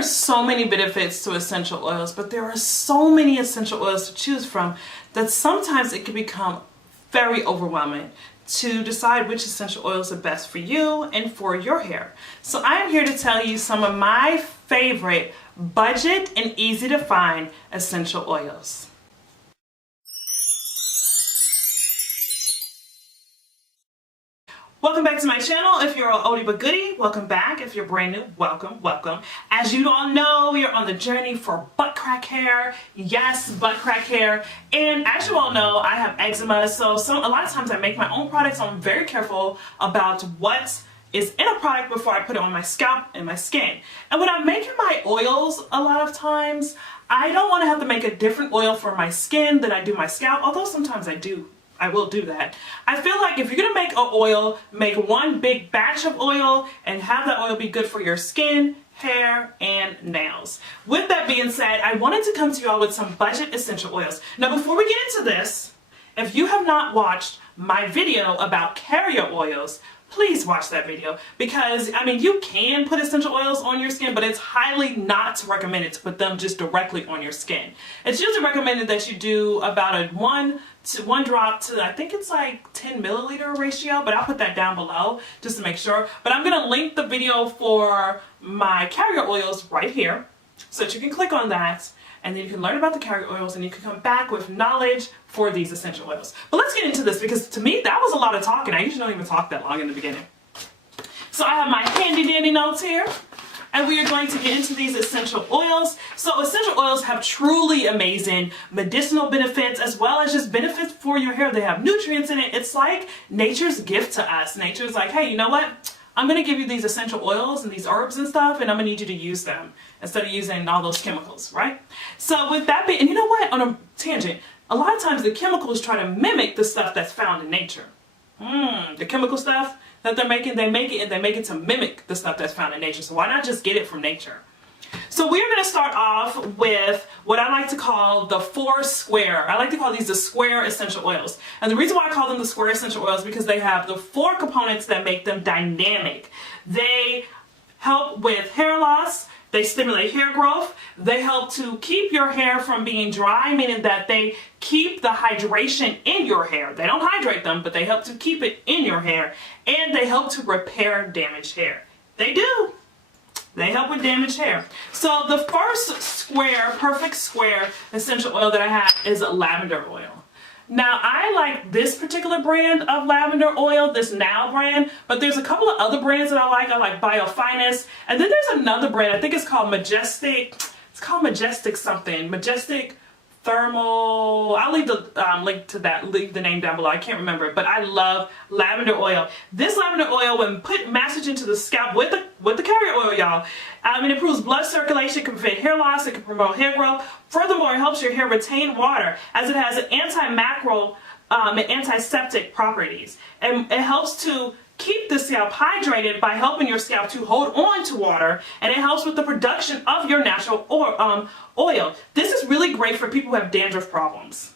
are so many benefits to essential oils, but there are so many essential oils to choose from that sometimes it can become very overwhelming to decide which essential oils are best for you and for your hair. So I am here to tell you some of my favorite budget and easy to find essential oils. Welcome back to my channel. If you're an oldie but goodie, welcome back. If you're brand new, welcome, welcome. As you all know, we are on the journey for butt crack hair. Yes, butt crack hair. And as you all know, I have eczema, so a lot of times I make my own products, so I'm very careful about what is in a product before I put it on my scalp and my skin. And when I'm making my oils, a lot of times, I don't want to have to make a different oil for my skin than I do my scalp, although sometimes I will do that. I feel like if you're gonna make an oil, make one big batch of oil and have that oil be good for your skin, hair, and nails. With that being said, I wanted to come to you all with some budget essential oils. Now before we get into this, if you have not watched my video about carrier oils, please watch that video, because I mean, you can put essential oils on your skin, but it's highly not recommended to put them just directly on your skin. It's usually recommended that you do about a one drop to, I think it's like 10 milliliter ratio, but I'll put that down below just to make sure. But I'm gonna link the video for my carrier oils right here so that you can click on that, and then you can learn about the carrier oils and you can come back with knowledge for these essential oils. But let's get into this, because to me that was a lot of talking. I usually don't even talk that long in the beginning. So I have my handy dandy notes here, and we are going to get into these essential oils. So essential oils have truly amazing medicinal benefits as well as just benefits for your hair. They have nutrients in it. It's like nature's gift to us. Nature's like, hey, you know what? I'm going to give you these essential oils and these herbs and stuff, and I'm going to need you to use them instead of using all those chemicals, right? So with that being, and you know what, on a tangent, a lot of times the chemicals try to mimic the stuff that's found in nature. The chemical stuff that they're making, they make it to mimic the stuff that's found in nature. So why not just get it from nature? So we're going to start off with what I like to call the 4 square. I like to call these the square essential oils. And the reason why I call them the square essential oils is because they have the 4 components that make them dynamic. They help with hair loss. They stimulate hair growth. They help to keep your hair from being dry, meaning that they keep the hydration in your hair. They don't hydrate them, but they help to keep it in your hair. And they help to repair damaged hair. They do. They help with damaged hair. So the first square, perfect square essential oil that I have is lavender oil. Now I like this particular brand of lavender oil, this Now brand, but there's a couple of other brands that I like. I like Biofinest, and then there's another brand, I think it's called Majestic, something, Majestic Thermal. I'll leave the link to that, leave the name down below. I can't remember it, but I love lavender oil. This lavender oil, when put massage into the scalp with the carrier oil, y'all, it improves blood circulation, can prevent hair loss, it can promote hair growth. Furthermore, it helps your hair retain water, as it has an antimicrobial and antiseptic properties, and it helps to keep the scalp hydrated by helping your scalp to hold on to water, and it helps with the production of your natural oil. This is really great for people who have dandruff problems.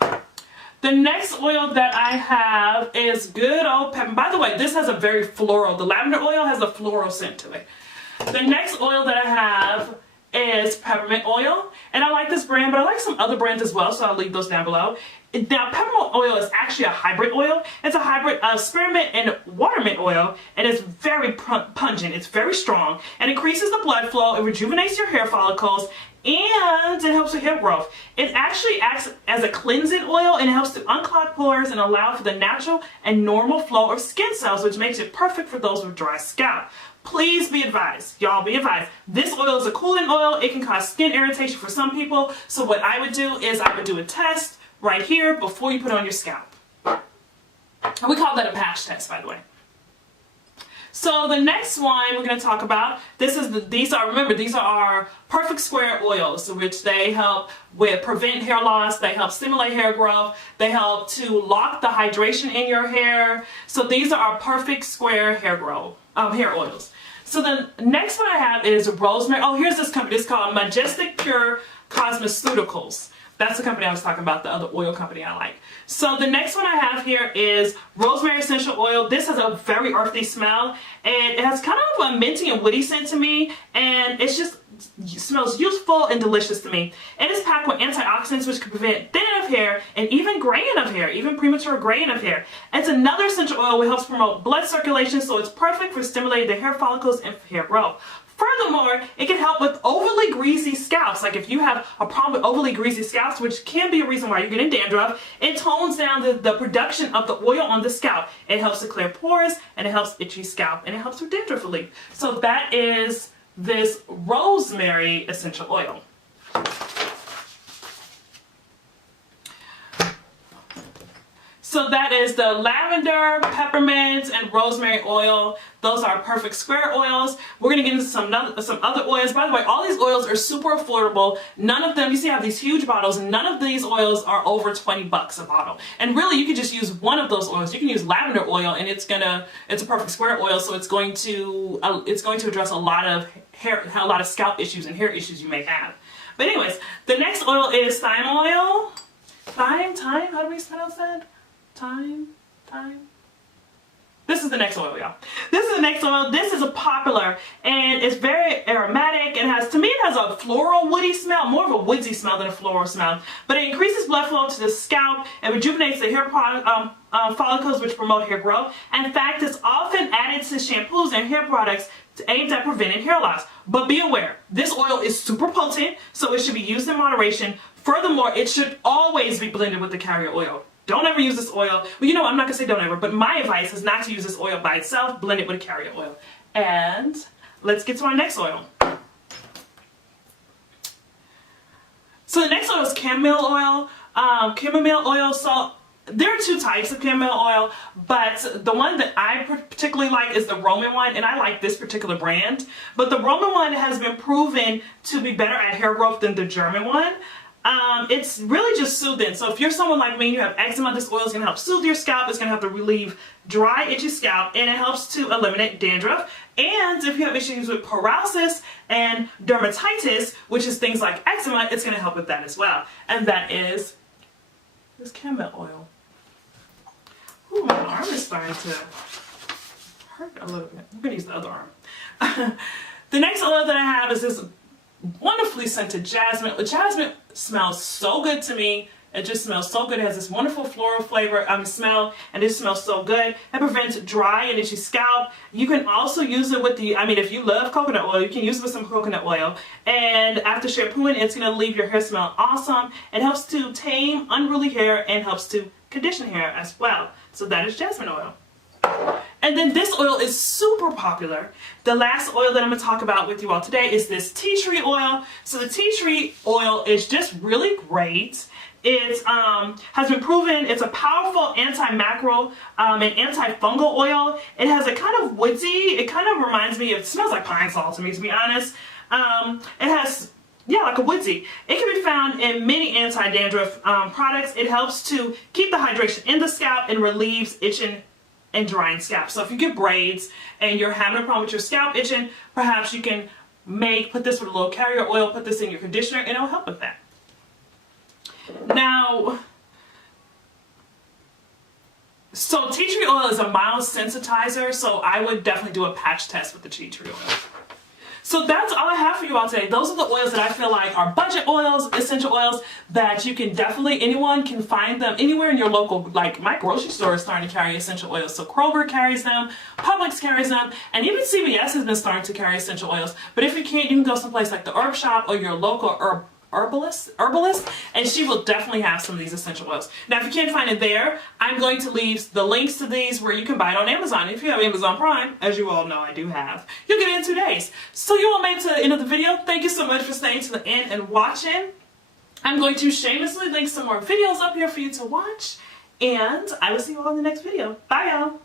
The next oil that I have is good old peppermint. By the way, this has a very floral, the lavender oil has a floral scent to it. The next oil that I have is Peppermint Oil, and I like this brand, but I like some other brands as well, so I'll leave those down below. Now, Peppermint Oil is actually a hybrid oil. It's a hybrid of spearmint and watermint oil, and it's very pungent. It's very strong, and increases the blood flow. It rejuvenates your hair follicles, and it helps with hair growth. It actually acts as a cleansing oil, and it helps to unclog pores and allow for the natural and normal flow of skin cells, which makes it perfect for those with dry scalp. Please be advised, y'all be advised, this oil is a cooling oil. It can cause skin irritation for some people, so what I would do is I would do a test right here before you put it on your scalp. And we call that a patch test, by the way. So the next one we're going to talk about, these are our perfect square oils, which they help with prevent hair loss, they help stimulate hair growth, they help to lock the hydration in your hair. So these are our perfect square hair oils. So the next one I have is Rosemary. Oh, here's this company. It's called Majestic Pure Cosmeceuticals. That's the company I was talking about, the other oil company I like. So the next one I have here is Rosemary Essential Oil. This has a very earthy smell, and it has kind of a minty and woody scent to me, and it's just smells useful and delicious to me. It is packed with antioxidants which can prevent thinning of hair and even graying of hair, even premature graying of hair. It's another essential oil which helps promote blood circulation, so it's perfect for stimulating the hair follicles and hair growth. Furthermore, it can help with overly greasy scalps. Like if you have a problem with overly greasy scalps, which can be a reason why you're getting dandruff, it tones down the production of the oil on the scalp. It helps to clear pores, and it helps itchy scalp, and it helps with dandruff relief. So that is this Rosemary Essential Oil. So that is the lavender, peppermint, and rosemary oil. Those are perfect square oils. We're gonna get into some other oils. By the way, all these oils are super affordable. None of them, you see I have these huge bottles, none of these oils are over 20 bucks a bottle. And really you could just use one of those oils. You can use lavender oil, and it's a perfect square oil, so it's going to address a lot of scalp issues and hair issues you may have. But anyways, the next oil is thyme oil. Thyme, how do we pronounce that? Thyme. This is the next oil, y'all. This is the next oil. This is a popular, and it's very aromatic. To me, it has a floral woody smell, more of a woodsy smell than a floral smell. But it increases blood flow to the scalp and rejuvenates the hair follicles, which promote hair growth. And in fact, it's often added to shampoos and hair products aimed at preventing hair loss. But be aware, this oil is super potent, so it should be used in moderation. Furthermore, it should always be blended with the carrier oil. Don't ever use this oil. Well, you know, I'm not going to say don't ever, but my advice is not to use this oil by itself. Blend it with a carrier oil. And let's get to our next oil. So the next oil is chamomile oil. Chamomile oil, so there are two types of chamomile oil, but the one that I particularly like is the Roman one, and I like this particular brand. But the Roman one has been proven to be better at hair growth than the German one. It's really just soothing. So if you're someone like me and you have eczema, this oil is going to help soothe your scalp. It's going to help to relieve dry, itchy scalp, and it helps to eliminate dandruff. And if you have issues with paralysis and dermatitis, which is things like eczema, it's going to help with that as well. And that is this chamomile oil. Ooh, my arm is starting to hurt a little bit. I'm going to use the other arm. The next oil that I have is this wonderfully scented jasmine. Jasmine smells so good to me. It just smells so good. It has this wonderful floral flavor, smell, and it smells so good. It prevents dry and itchy scalp. You can also use it with if you love coconut oil, you can use it with some coconut oil. And after shampooing, it's going to leave your hair smell awesome. It helps to tame unruly hair and helps to condition hair as well. So that is jasmine oil. And then this oil is super popular. The last oil that I'm going to talk about with you all today is this tea tree oil. So the tea tree oil is just really great. It has been proven it's a powerful anti-macro and antifungal oil. It has a kind of woodsy, it kind of reminds me of, it smells like pine salt to me, to be honest. It has, yeah, like a woodsy. It can be found in many anti-dandruff products. It helps to keep the hydration in the scalp and relieves itching and drying scalp. So if you get braids and you're having a problem with your scalp itching, perhaps you can put this with a little carrier oil, put this in your conditioner, and it'll help with that. Now, so tea tree oil is a mild sensitizer, so I would definitely do a patch test with the tea tree oil. So that's all I have for you all today. Those are the oils that I feel like are budget oils, essential oils that you can definitely, anyone can find them anywhere in your local, like my grocery store is starting to carry essential oils. So Kroger carries them, Publix carries them, and even CVS has been starting to carry essential oils. But if you can't, you can go someplace like the herb shop or your local herbalist, and she will definitely have some of these essential oils. Now, if you can't find it there, I'm going to leave the links to these where you can buy it on Amazon. If you have Amazon Prime, as you all know I do have, you'll get it in 2 days. So you all made it to the end of the video. Thank you so much for staying to the end and watching. I'm going to shamelessly link some more videos up here for you to watch, and I will see you all in the next video. Bye, y'all.